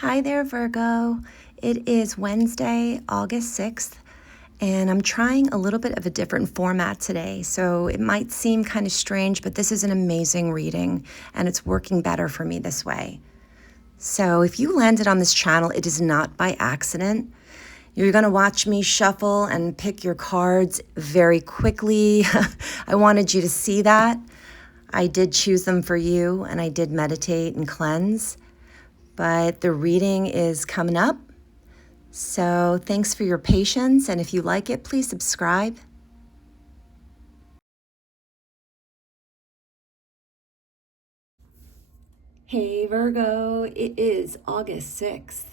Hi there, Virgo. It is Wednesday, August 6th, and I'm trying a little bit of a different format today. So it might seem kind of strange, but this is an amazing reading, and it's working better for me this way. So if you landed on this channel, it is not by accident. You're going to watch me shuffle and pick your cards very quickly. I wanted you to see that. I did choose them for you, and I did meditate and cleanse. But the reading is coming up. So thanks for your patience. And if you like it, please subscribe. Hey Virgo, it is August 6th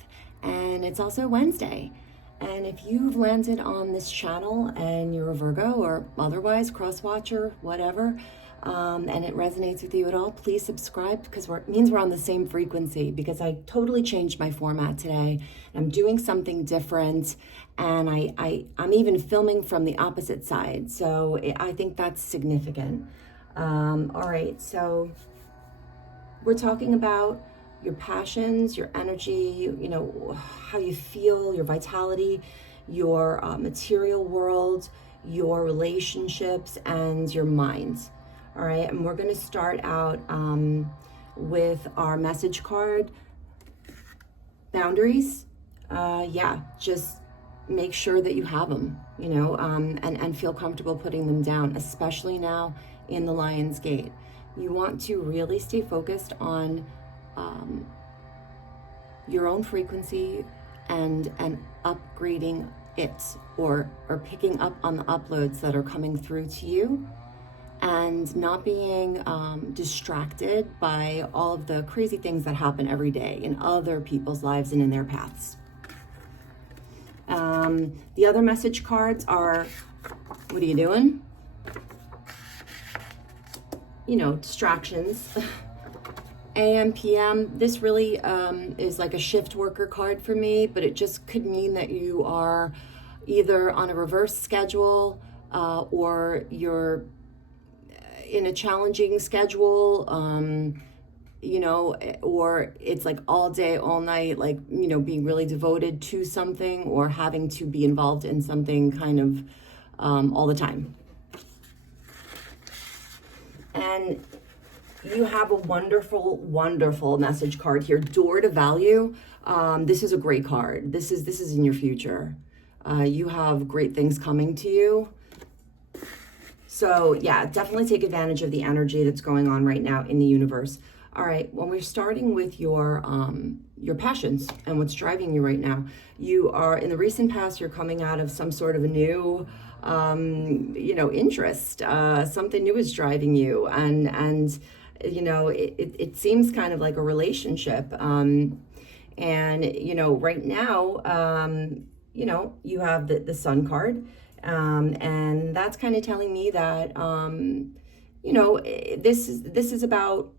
and it's also Wednesday. And if you've landed on this channel and you're a Virgo or otherwise cross-watcher, whatever, and it resonates with you at all, please subscribe because it means we're on the same frequency, because I totally changed my format today. I'm doing something different, and I'm even filming from the opposite side. So I think that's significant. All right, so we're talking about your passions, your energy, you know, how you feel, your vitality, your material world, your relationships, and your mind. All right, and we're going to start out with our message card, boundaries. Yeah, just make sure that you have them, you know, and feel comfortable putting them down, especially now in the Lion's Gate. You want to really stay focused on your own frequency and upgrading it, or picking up on the uploads that are coming through to you, and not being distracted by all of the crazy things that happen every day in other people's lives and in their paths. The other message cards are, what are you doing? You know, distractions. AM, PM, this really is like a shift worker card for me, but it just could mean that you are either on a reverse schedule or you're in a challenging schedule, you know, or it's like all day, all night, like, you know, being really devoted to something or having to be involved in something kind of all the time. And you have a wonderful, wonderful message card here, Door to Value. This is a great card. This is in your future. You have great things coming to you. So yeah, definitely take advantage of the energy that's going on right now in the universe. All right, when we're starting with your passions and what's driving you right now, you are, in the recent past, you're coming out of some sort of a new, you know, interest. Something new is driving you, and you know, it seems kind of like a relationship. And you know, right now, you know, you have the Sun card. And that's kind of telling me that, you know, this is about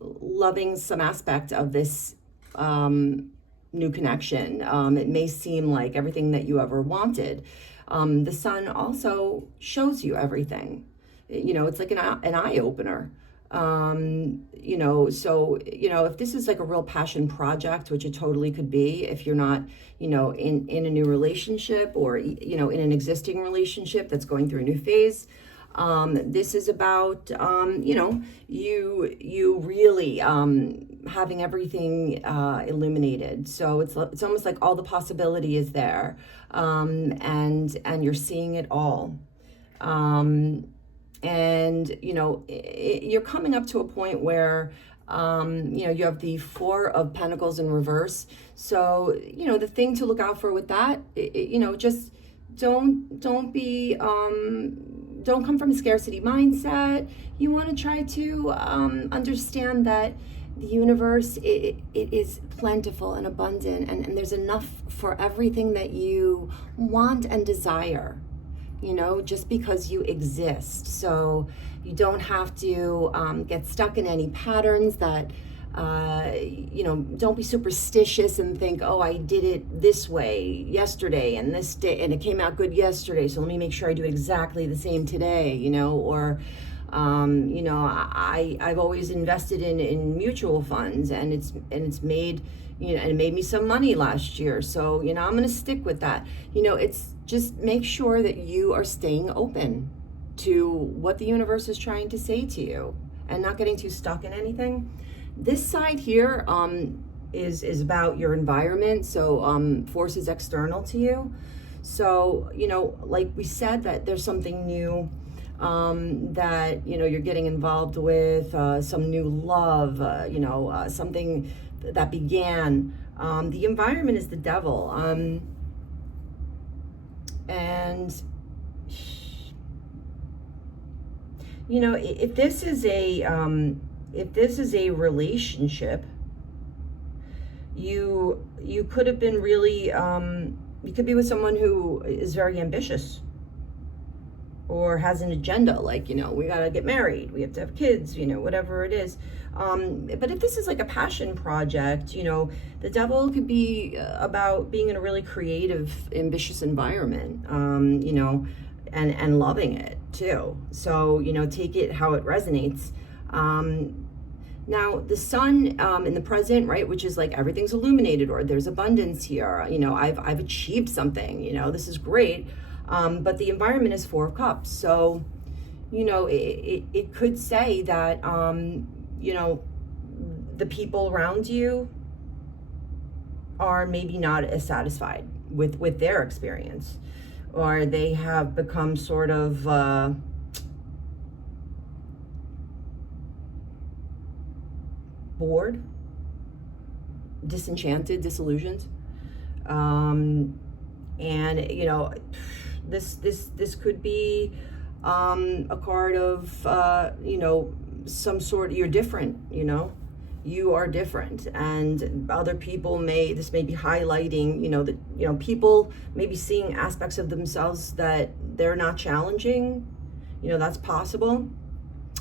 loving some aspect of this new connection. It may seem like everything that you ever wanted. The Sun also shows you everything. You know, it's like an eye opener. You know, so, you know, if this is like a real passion project, which it totally could be, if you're not, you know, in a new relationship, or, you know, in an existing relationship that's going through a new phase, this is about, you know, you really, having everything, illuminated. So it's almost like all the possibility is there. And you're seeing it all. And, you know, you're coming up to a point where, you know, you have the Four of Pentacles in reverse. So, you know, the thing to look out for with that, you know, just don't come from a scarcity mindset. You want to try to understand that the universe, it is plentiful and abundant, and there's enough for everything that you want and desire. You know, just because you exist. So you don't have to get stuck in any patterns that, you know, don't be superstitious and think, oh, I did it this way yesterday and this day, and it came out good yesterday, so let me make sure I do exactly the same today, you know, or, You know, I've always invested in mutual funds, and it's made, you know, and it made me some money last year. So, you know, I'm going to stick with that. You know, it's just make sure that you are staying open to what the universe is trying to say to you and not getting too stuck in anything. This side here is about your environment. So forces external to you. So, you know, like we said, that there's something new that, you know, you're getting involved with, some new love, you know, something that began. The environment is the devil. And, you know, if this is a relationship, you could have been really, you could be with someone who is very ambitious or has an agenda, like, you know, we got to get married, we have to have kids, you know, whatever it is. But if this is like a passion project, you know, the devil could be about being in a really creative, ambitious environment, you know, and loving it too. So, you know, take it how it resonates. Now, the sun in the present, right, which is like everything's illuminated, or there's abundance here. You know, I've achieved something, you know, this is great. But the environment is 4 of Cups. So, you know, it could say that, you know, the people around you are maybe not as satisfied with their experience, or they have become sort of, bored, disenchanted, disillusioned. And, you know, this could be a card of, you know, some sort, you're different, you know, you are different, and other people this may be highlighting, you know, that, you know, people may be seeing aspects of themselves that they're not challenging, you know, that's possible,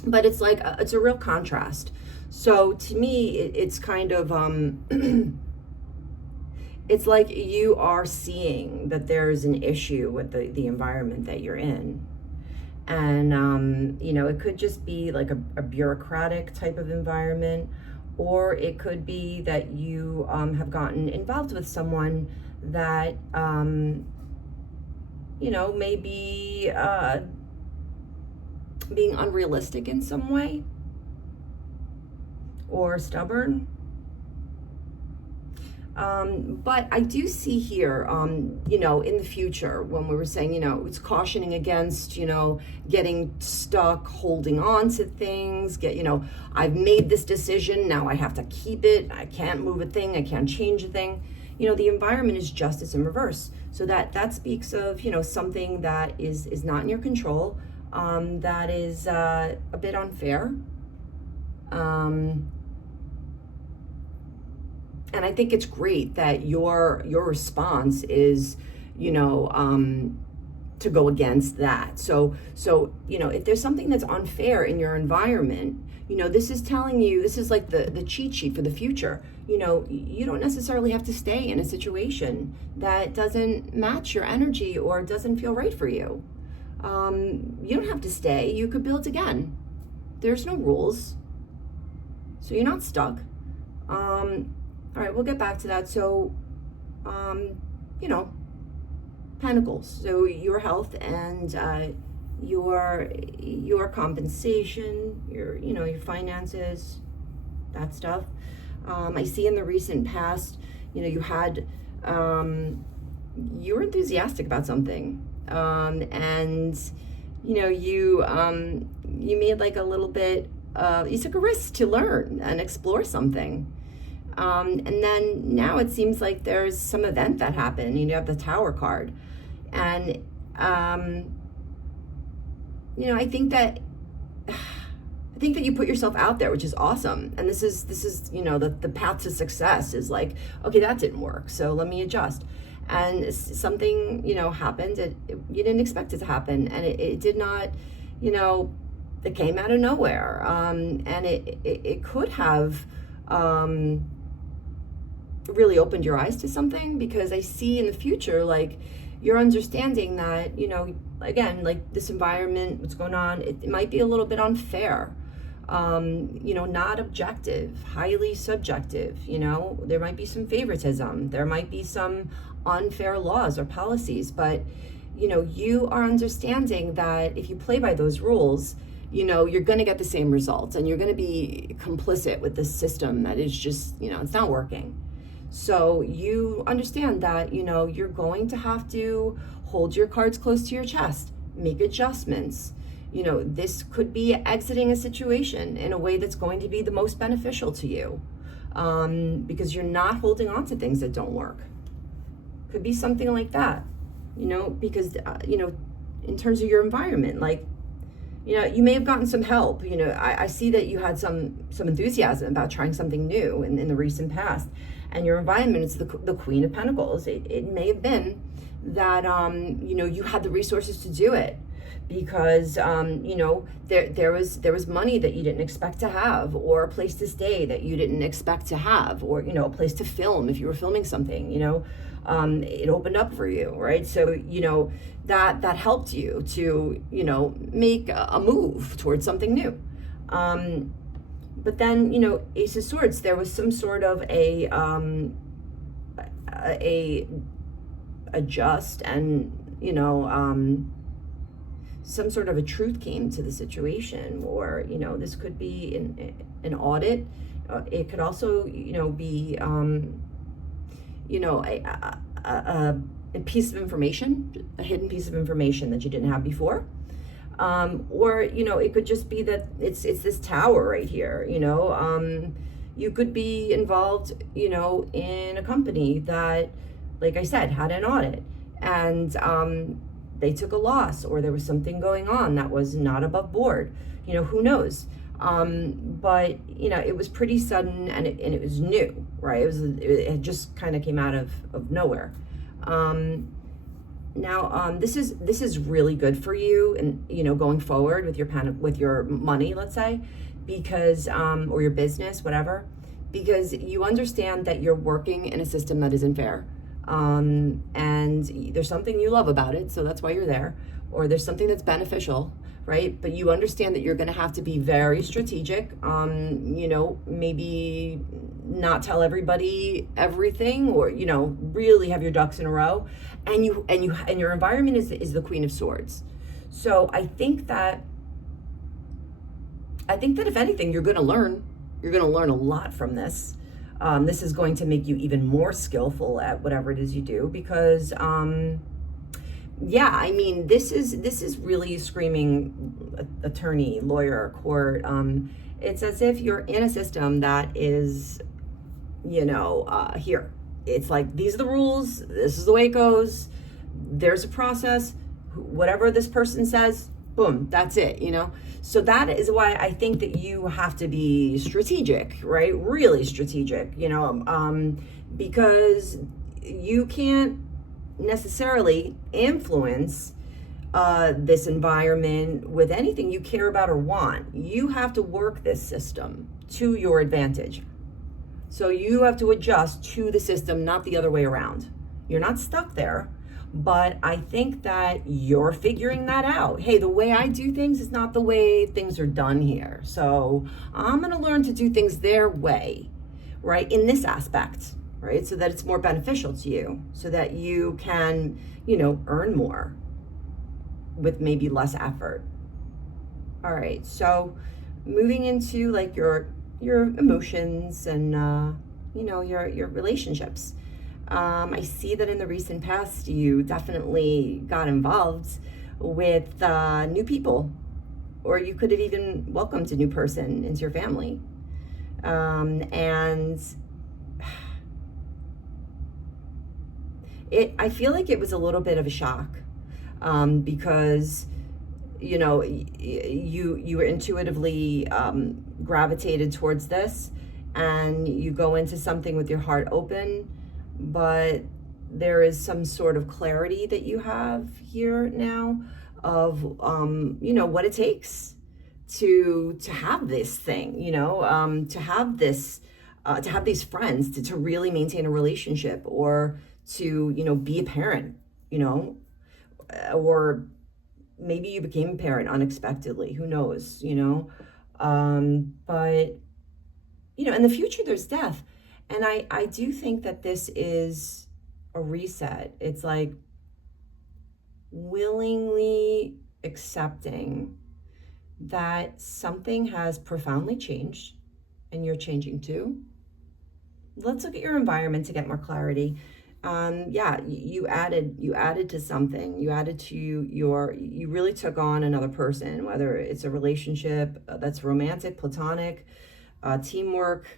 but it's like, it's a real contrast. So to me, it's kind of, it's like you are seeing that there's an issue with the environment that you're in. And, you know, it could just be like a bureaucratic type of environment, or it could be that you have gotten involved with someone that, you know, may be being unrealistic in some way, or stubborn. But I do see here, you know, in the future, when we were saying, you know, it's cautioning against, you know, getting stuck, holding on to things, you know, I've made this decision, now I have to keep it, I can't move a thing, I can't change a thing. You know, the environment is justice in reverse. So that speaks of, you know, something that is not in your control, that is a bit unfair. And I think it's great that your response is, you know, to go against that. So, you know, if there's something that's unfair in your environment, you know, this is telling you, this is like the cheat sheet for the future. You know, you don't necessarily have to stay in a situation that doesn't match your energy or doesn't feel right for you. You don't have to stay. You could build again. There's no rules. So you're not stuck. All right, we'll get back to that. So, you know, Pentacles. So your health and your compensation, your finances, that stuff. I see in the recent past, you know, you were enthusiastic about something, and you know, you made like a little bit. You took a risk to learn and explore something. And then now it seems like there's some event that happened. You have the Tower card. And, you know, I think that you put yourself out there, which is awesome. And this is, you know, the path to success is like, okay, that didn't work, so let me adjust. And something, you know, happened. You didn't expect it to happen. And it did not, you know, it came out of nowhere. And it could have, really opened your eyes to something, because I see in the future, like, you're understanding that, again, like this environment, what's going on, it might be a little bit unfair, not objective, highly subjective. There might be some favoritism, there might be some unfair laws or policies, but you are understanding that if you play by those rules, you're going to get the same results, and you're going to be complicit with this system that is just, it's not working. So you understand that, you're going to have to hold your cards close to your chest, make adjustments. This could be exiting a situation in a way that's going to be the most beneficial to you, because you're not holding on to things that don't work. Could be something like that, because, in terms of your environment, like, you may have gotten some help. I see that you had some enthusiasm about trying something new in the recent past, and your environment is the Queen of Pentacles. It may have been that, you had the resources to do it, because there was money that you didn't expect to have, or a place to stay that you didn't expect to have, or a place to film if you were filming something. It opened up for you, right? So that helped you to make a move towards something new. But then Ace of Swords, there was some sort of a adjust, and some sort of a truth came to the situation, or this could be an audit. It could also be a piece of information, a hidden piece of information that you didn't have before, or it could just be that it's this tower right here. You could be involved in a company that, like I said, had an audit, and they took a loss, or there was something going on that was not above board. Who knows? But it was pretty sudden, and it was new, right? It just kind of came out of nowhere. Now, this is really good for you, and going forward with your money, let's say, because or your business, whatever, because you understand that you're working in a system that isn't fair. And there's something you love about it, so that's why you're there, or there's something that's beneficial, right? But you understand that you're going to have to be very strategic, maybe not tell everybody everything, or really have your ducks in a row, and your environment is the Queen of Swords. So I think that if anything, you're going to learn a lot from this. This is going to make you even more skillful at whatever it is you do, because this is really screaming attorney, lawyer, court. It's as if you're in a system that is, here. It's like, these are the rules, this is the way it goes, there's a process, whatever this person says, boom, that's it, So that is why I think that you have to be strategic, right? Really strategic, because you can't necessarily influence this environment with anything you care about or want. You have to work this system to your advantage. So you have to adjust to the system, not the other way around. You're not stuck there. But I think that you're figuring that out. Hey, the way I do things is not the way things are done here. So I'm going to learn to do things their way, right? In this aspect, right? So that it's more beneficial to you, so that you can, earn more with maybe less effort. All right. So moving into like your emotions and, your relationships. I see that in the recent past, you definitely got involved with new people, or you could have even welcomed a new person into your family. And I feel like it was a little bit of a shock, because, you were intuitively gravitated towards this, and you go into something with your heart open. But there is some sort of clarity that you have here now of, what it takes to have this thing, to have this, to have these friends, to really maintain a relationship, or to, be a parent, you know, or maybe you became a parent unexpectedly, who knows, but in the future there's death. And I do think that this is a reset. It's like willingly accepting that something has profoundly changed and you're changing too. Let's look at your environment to get more clarity. Yeah, you added to something. You really took on another person, whether it's a relationship that's romantic, platonic, teamwork,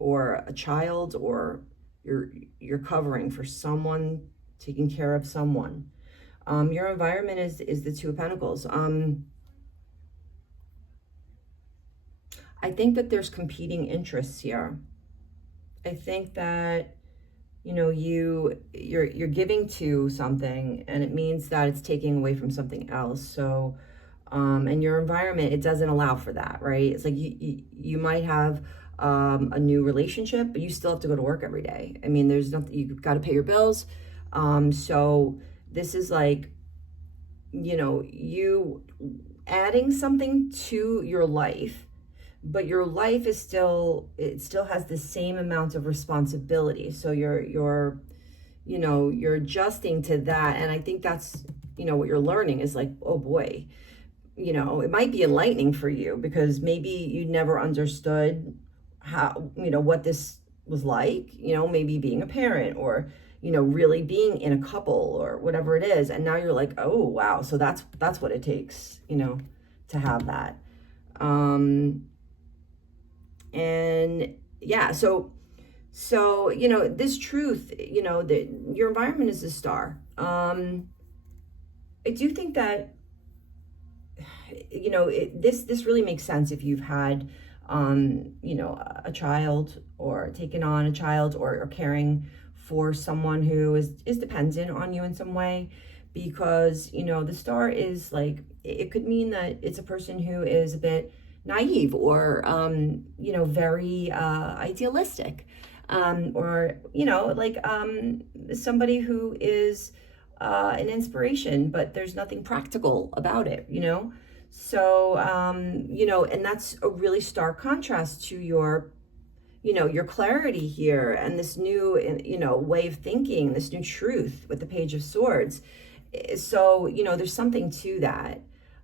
or a child, or you're covering for someone, taking care of someone. Your environment is the Two of Pentacles. I think that there's competing interests here. I think that you're giving to something, and it means that it's taking away from something else. So and your environment, it doesn't allow for that, right? It's like you might have a new relationship, but you still have to go to work every day. I mean, there's nothing, you've got to pay your bills. So this is like, you adding something to your life, but your life is still has the same amount of responsibility. So you're adjusting to that. And I think that's, what you're learning is like, oh boy, it might be enlightening for you, because maybe you never understood how, what this was like, maybe being a parent, or, really being in a couple, or whatever it is. And now you're like, oh, wow. So that's what it takes, to have that. And yeah, so, this truth, that your environment is a star. I do think that, this really makes sense if you've had, a child, or taken on a child, or caring for someone who is dependent on you in some way, because, the star is like, it could mean that it's a person who is a bit naive, or, very idealistic, or, somebody who is an inspiration, but there's nothing practical about it, So, and that's a really stark contrast to your clarity here, and this new, way of thinking, this new truth with the Page of Swords. So, there's something to that.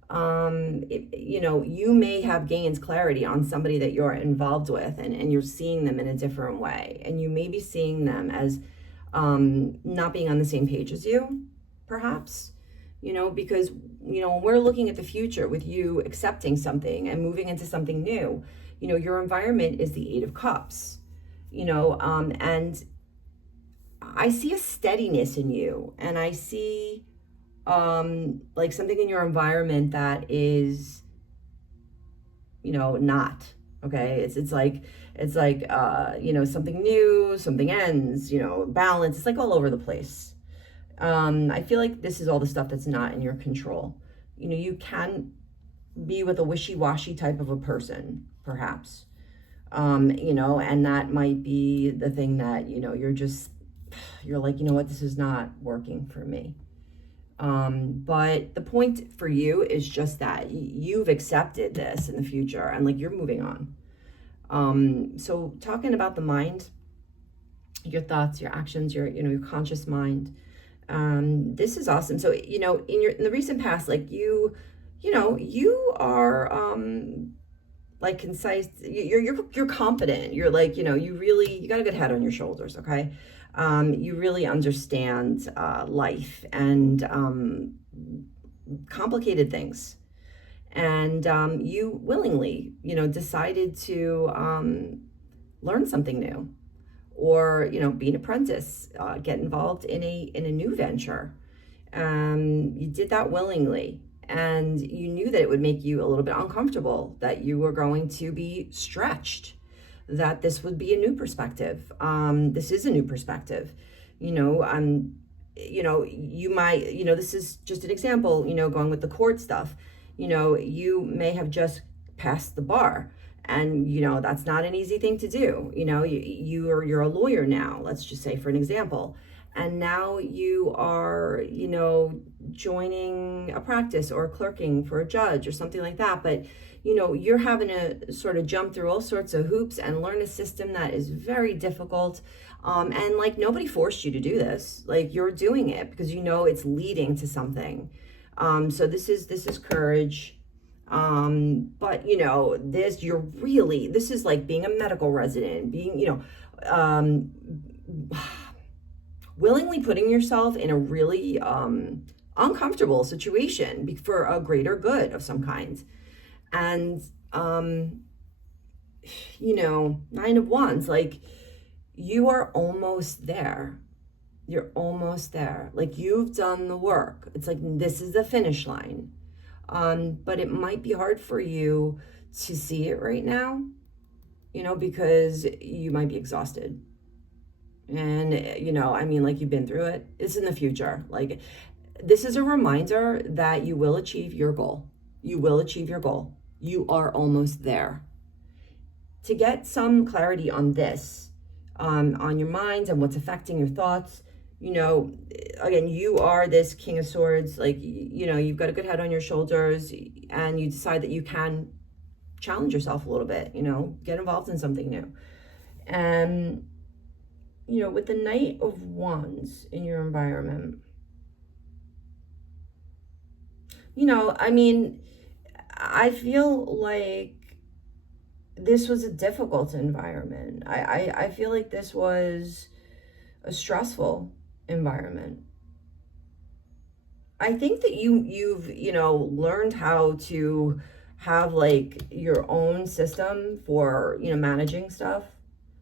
You may have gained clarity on somebody that you're involved with, and you're seeing them in a different way. And you may be seeing them as not being on the same page as you, perhaps, because, when we're looking at the future with you accepting something and moving into something new, your environment is the Eight of Cups, and I see a steadiness in you, and I see like something in your environment that is, not okay. It's like something new, something ends, balance. It's like all over the place. I feel like this is all the stuff that's not in your control. You can be with a wishy-washy type of a person, perhaps, and that might be the thing that, you're like, what, this is not working for me. But the point for you is just that you've accepted this in the future, and like, you're moving on. So talking about the mind, your thoughts, your actions, your conscious mind, this is awesome. So, in the recent past, like you are, like concise, you're confident. You're like, you got a good head on your shoulders. Okay. You really understand, life and, complicated things. And, you willingly, decided to, learn something new, or, be an apprentice, get involved in a new venture. You did that willingly, and you knew that it would make you a little bit uncomfortable, that you were going to be stretched, that this would be a new perspective. This is a new perspective, you might, this is just an example, going with the court stuff, you may have just passed the bar, and, that's not an easy thing to do. You're a lawyer now, let's just say, for an example. and now you are, you know, joining a practice or clerking for a judge or something like that. But, you know, you're having to sort of jump through all sorts of hoops and learn a system that is very difficult. And like nobody forced you to do this. Like you're doing it because you know it's leading to something. So this is courage. But you know, this is like being a medical resident, being, you know, willingly putting yourself in a really uncomfortable situation for a greater good of some kind. And you know, 9 of Wands, like you are almost there. You're almost there. Like you've done the work. It's like this is the finish line. But it might be hard for you to see it right now, you know, because you might be exhausted. And, you know, I mean, like you've been through it. It's in the future. Like this is a reminder that you will achieve your goal. You will achieve your goal. You are almost there. To get some clarity on this, on your minds and what's affecting your thoughts, you know, again, you are this King of Swords, like, you know, you've got a good head on your shoulders and you decide that you can challenge yourself a little bit, you know, get involved in something new. And, you know, with the Knight of Wands in your environment, you know, I mean, I feel like this was a difficult environment. I feel like this was a stressful environment. I think that you've, you know, learned how to have like your own system for, you know, managing stuff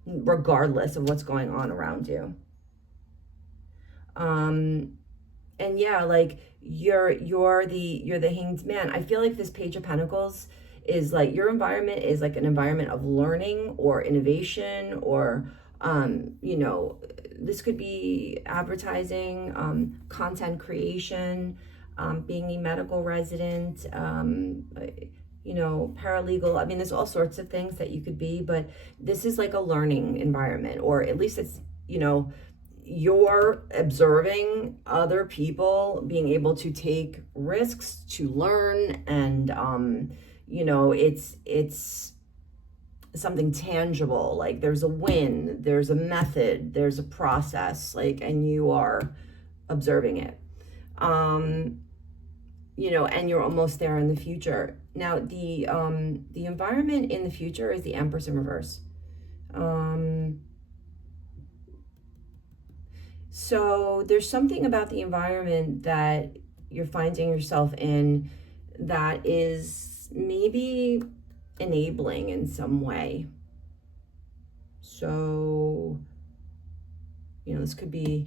regardless of what's going on around you. And yeah, like you're the Hanged Man. I feel like this Page of Pentacles is like your environment is like an environment of learning or innovation or you know, this could be advertising, content creation, being a medical resident, you know, paralegal. I mean, there's all sorts of things that you could be, but this is like a learning environment, or at least it's, you know, you're observing other people being able to take risks to learn, and you know, it's something tangible. Like there's a win, there's a method, there's a process, like, and you are observing it. You know, and you're almost there in the future. Now, the environment in the future is the Empress in reverse. So there's something about the environment that you're finding yourself in that is maybe enabling in some way. So, you know, this could be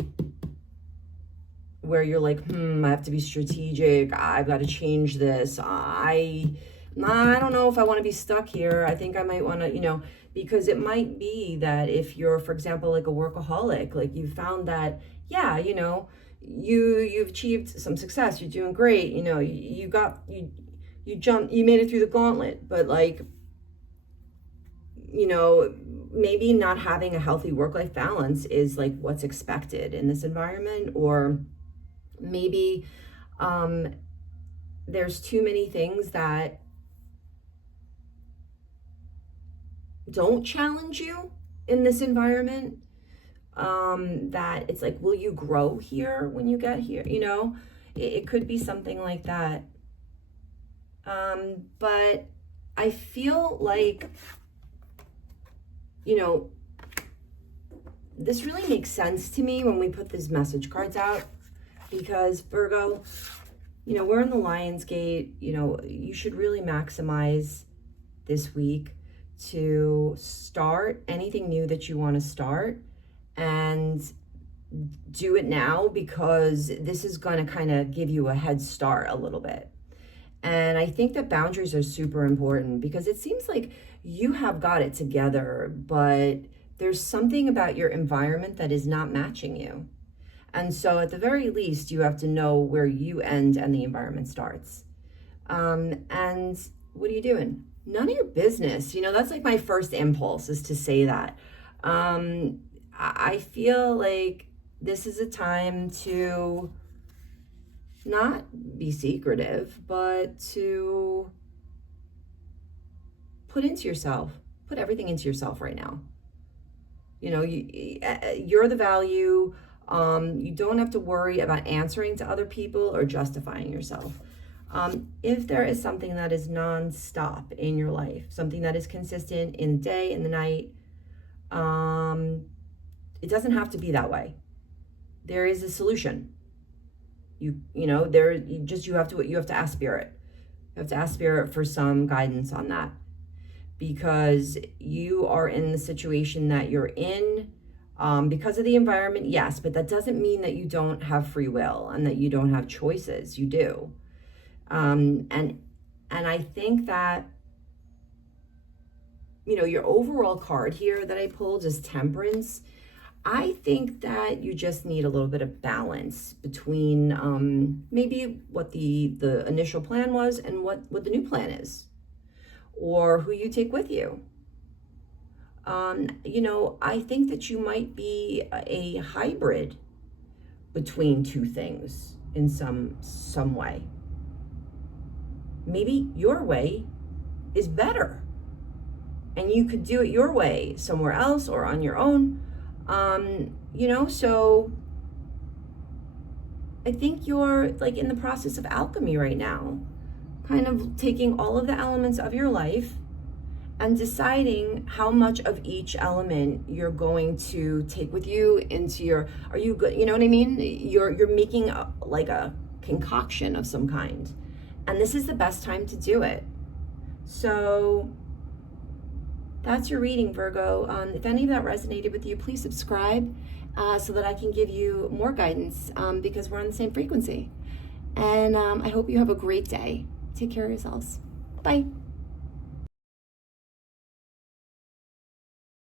where you're like, I have to be strategic. I've got to change this. I don't know if I want to be stuck here. I think I might want to, you know, because it might be that if you're, for example, like a workaholic, like you found that, yeah, you know, you've achieved some success. You're doing great. You know, you made it through the gauntlet, but like, you know, maybe not having a healthy work-life balance is like what's expected in this environment, or maybe there's too many things that don't challenge you in this environment, that it's like, will you grow here when you get here? You know, it could be something like that. But I feel like, you know, this really makes sense to me when we put these message cards out, because Virgo, you know, we're in the Lion's Gate. You know, you should really maximize this week to start anything new that you want to start, and do it now, because this is going to kind of give you a head start a little bit. And I think that boundaries are super important, because it seems like you have got it together, but there's something about your environment that is not matching you. And so at the very least, you have to know where you end and the environment starts. And what are you doing? None of your business. You know, that's like my first impulse is to say that. I feel like this is a time to not be secretive, but to put everything into yourself right now. You know, you're the value. You don't have to worry about answering to other people or justifying yourself. If there is something that is nonstop in your life, something that is consistent in the day, in the night, it doesn't have to be that way. There is a solution. You have to ask Spirit. You have to ask Spirit for some guidance on that, because you are in the situation that you're in because of the environment, yes, but that doesn't mean that you don't have free will and that you don't have choices. You do. And I think that, your overall card here that I pulled is Temperance. I think that you just need a little bit of balance between maybe what the initial plan was and what the new plan is, or who you take with you. I think that you might be a hybrid between two things in some way. Maybe your way is better, and you could do it your way somewhere else or on your own. So I think you're like in the process of alchemy right now, kind of taking all of the elements of your life and deciding how much of each element you're going to take with you into are you good? You know what I mean? You're making like a concoction of some kind. And this is the best time to do it. So that's your reading, Virgo. If any of that resonated with you, please subscribe so that I can give you more guidance because we're on the same frequency. And I hope you have a great day. Take care of yourselves. Bye.